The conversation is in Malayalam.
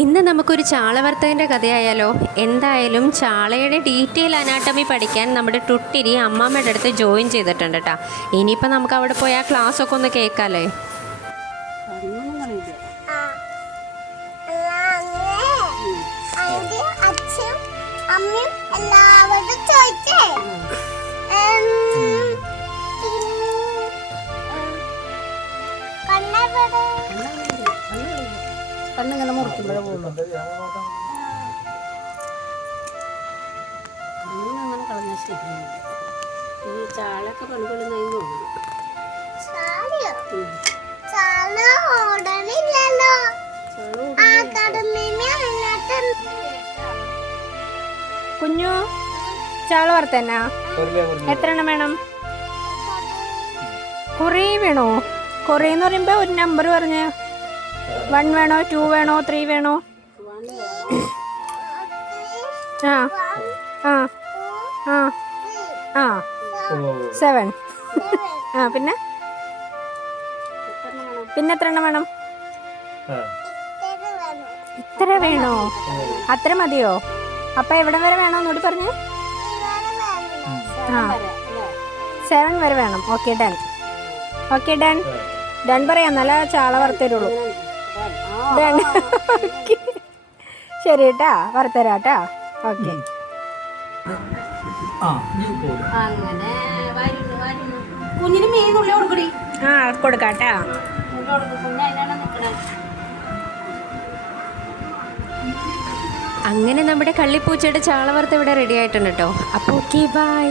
ഇന്ന് നമുക്കൊരു ചാള വറുത്തതിൻ്റെ കഥയായാലോ. എന്തായാലും ചാളയുടെ ഡീറ്റെയിൽ അനാട്ടമി പഠിക്കാൻ നമ്മുടെ ടുട്ടിരി അമ്മാമ്മയുടെ അടുത്ത് ജോയിൻ ചെയ്തിട്ടുണ്ട് കേട്ടോ. ഇനിയിപ്പോൾ നമുക്ക് അവിടെ പോയി ആ ക്ലാസ്സൊക്കെ ഒന്ന് കേൾക്കാമല്ലേ. കണ്ണിങ്ങനെ മുറിക്കുമ്പോഴേ പോകുള്ളൂ. അങ്ങനെ കളഞ്ഞാൽ ശരിയാണ്. ഈ ചാളയൊക്കെ പണിപ്പെടുന്നതെന്ന് തോന്നുന്നു. കുഞ്ഞു ചാള വറുത്തന്നാ എത്ര എണ്ണം വേണം? കുറേ വേണോ? കുറേ എന്ന് പറയുമ്പോൾ ഒരു നമ്പർ പറഞ്ഞ് 1 വേണോ, 2 വേണോ, 3 വേണോ? ആ ആ ആ ആ 7. ആ പിന്നെ എത്ര എണ്ണം വേണം? ഇത്ര വേണോ? അത്ര മതിയോ? അപ്പം എവിടെ വരെ വേണോ എന്നോട് പറഞ്ഞു. ആ 7 വരെ വേണം. Okay done. Okay done. Done പറയാം, നല്ല ചാള വറുത്തരുള്ളൂ. ഡൺ. ശരി കേട്ടാ, വറുത്തരാട്ടാ. ഓക്കെ. അങ്ങനെ കുഞ്ഞിന് മീനുള്ളി കൊടുക്കടി. ആ കൊടുക്കാട്ടാ. കുഞ്ഞ് അതിനാണ് നിൽക്കണേ. അങ്ങനെ നമ്മുടെ കള്ളിപ്പൂച്ചയുടെ ചാള വറുത്ത് ഇവിടെ റെഡി ആയിട്ടുണ്ട് കേട്ടോ. അപ്പോൾ ഓക്കെ, ബൈ.